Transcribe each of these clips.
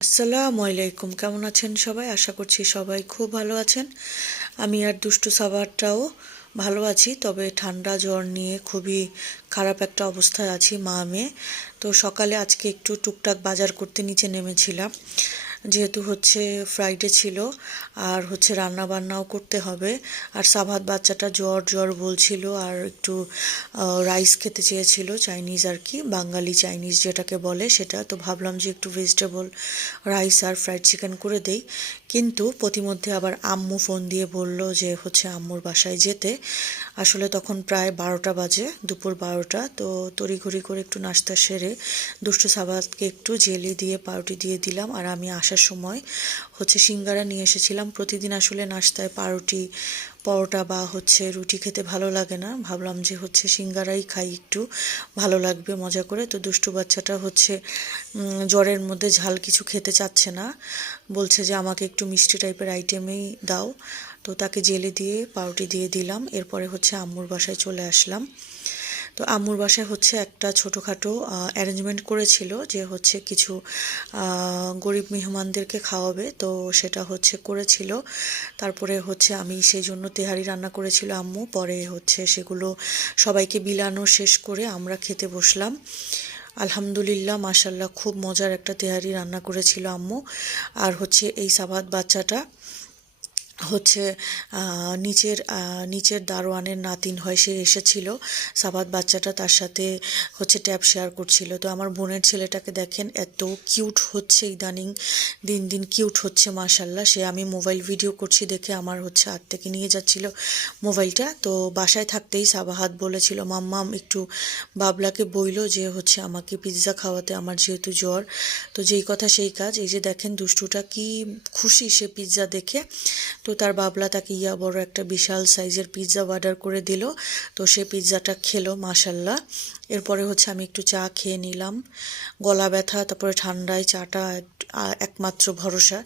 আসসালামু আলাইকুম, কেমন আছেন সবাই? আশা করছি সবাই খুব ভালো আছেন। আমি আর দুষ্টু সাবারটাও ভালো আছি, তবে ঠান্ডা জ্বর নিয়ে খুবই খারাপ একটা অবস্থায় আছি মা মেয়ে। তো সকালে আজকে একটু টুকটাক বাজার করতে নিচে নেমেছিলাম, যেহেতু হচ্ছে ফ্রাইডে ছিল আর হচ্ছে রান্না বান্নাও করতে হবে। আর সাভাত বাচ্চাটা জ্বর জ্বর বলছিল আর একটু রাইস খেতে চেয়েছিল, চাইনিজ আর কি, বাঙালি চাইনিজ যেটাকে বলে সেটা। তো ভাবলাম যে একটু ভেজিটেবল রাইস আর ফ্রাইড চিকেন করে দেই, কিন্তু প্রতিমধ্যে আবার আম্মু ফোন দিয়ে বলল যে হচ্ছে আম্মুর বাসায় যেতে। আসলে তখন প্রায় 12টা বাজে, দুপুর 12টা। তো তড়িঘড়ি করে একটু নাস্তা সেরে দুষ্টু সাবাতকে একটু জেলি দিয়ে পাউরুটি দিয়ে দিলাম। আর আমি আসার সময় হচ্ছে সিঙ্গারা নিয়ে এসেছিলাম। প্রতিদিন আসলে নাস্তায় পাউরুটি, পরোটা বা হচ্ছে রুটি খেতে ভালো লাগে না, ভাবলাম যে হচ্ছে সিঙ্গারাই খাই, একটু ভালো লাগবে মজা করে। তো দুষ্টু বাচ্চাটা হচ্ছে জ্বরের মধ্যে ঝাল কিছু খেতে চাচ্ছে না, বলছে যে আমাকে একটু মিষ্টি টাইপের আইটেমেই দাও। তো তাকে জেলি দিয়ে পাউরুটি দিয়ে দিলাম। এরপরে হচ্ছে আম্মুর বাসায় চলে আসলাম। তো আম্মুর বাসায় হচ্ছে একটা ছোটোখাটো অ্যারেঞ্জমেন্ট করেছিল যে হচ্ছে কিছু গরিব মেহমানদেরকে খাওয়াবে, তো সেটা হচ্ছে করেছিল। তারপরে হচ্ছে আমি সেই জন্য তেহারি রান্না করেছিল আম্মু, পরে হচ্ছে সেগুলো সবাইকে বিলানো শেষ করে আমরা খেতে বসলাম। আলহামদুলিল্লাহ, মাশাল্লাহ, খুব মজার একটা তেহারি রান্না করেছিল আম্মু। আর হচ্ছে এই সাবাত বাচ্চাটা হচ্ছে নিচের দারোয়ানের নাতিন হয়, সে এসেছিল। সাবাত বাচ্চাটা তার সাথে হচ্ছে ট্যাব শেয়ার করছিল। তো আমার বোনের ছেলেটাকে দেখেন, এত কিউট হচ্ছে ইদানিং, দিন দিন কিউট হচ্ছে মাশাল্লাহ। সে আমি মোবাইল ভিডিও করছি দেখে আমার হচ্ছে হাত থেকে নিয়ে যাচ্ছিল মোবাইলটা। তো বাসায় থাকতেই সাবাহাত বলেছিল মাম্মাম একটু বাবলাকে বইলো যে হচ্ছে আমাকে পিৎজা খাওয়াতে, আমার যেহেতু জ্বর। তো যেই কথা সেই কাজ, এই যে দেখেন দুষ্টুটা কি খুশি সে পিৎজা দেখে। তো তার বাবলা তাকে বড় একটা বিশাল সাইজের পিৎজা অর্ডার করে দিল। তো সে পিৎজাটা খেলো মাশাল্লাহ। এরপরে হচ্ছে আমি একটু চা খেয়ে নিলাম, গলা ব্যথা তারপরে ঠান্ডায় চাটা একমাত্র ভরসা।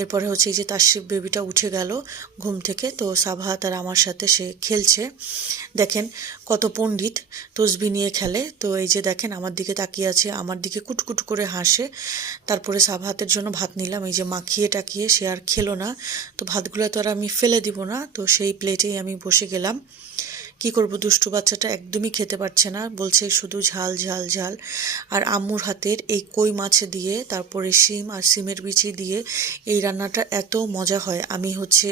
এরপরে হচ্ছে এই যে তাসরিফ বেবিটা উঠে গেল ঘুম থেকে, তো সাবাহাত আর আমার সাথে সে খেলছে। দেখেন কত পণ্ডিত, তসবি নিয়ে খেলে। তো এই যে দেখেন আমার দিকে তাকিয়ে আছে, আমার দিকে কুটকুট করে হাসে। তারপরে সাবাহাতের জন্য ভাত নিলাম, এই যে মাখিয়ে টাকিয়ে, সে আর খেলো না। তো ভাতগুলো তো আর আমি ফেলে দিব না, তো সেই প্লেটেই আমি বসে গেলাম। কি করব, দুষ্টু বাচ্চাটা একদমই খেতে পারছে না, বলছে শুধু ঝাল ঝাল ঝাল। আর আম্মুর হাতের এই কই মাছ দিয়ে তারপরে শিম আর সিমের বিচি দিয়ে এই রান্নাটা এত মজা হয়। আমি হচ্ছে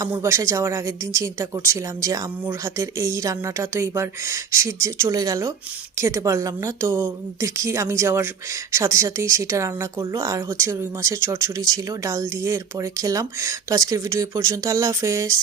আম্মুর বাসায় যাওয়ার আগের দিন চিন্তা করছিলাম যে আম্মুর হাতের এই রান্নাটা তো এইবার শীত চলে গেল, খেতে পারলাম না। তো দেখি আমি যাওয়ার সাথে সাথেই সেটা রান্না করলো। আর হচ্ছে রুই মাছের চচ্চড়ি ছিল ডাল দিয়ে, এরপরে খেলাম। তো আজকের ভিডিও এই পর্যন্ত, আল্লাহ হাফেজ।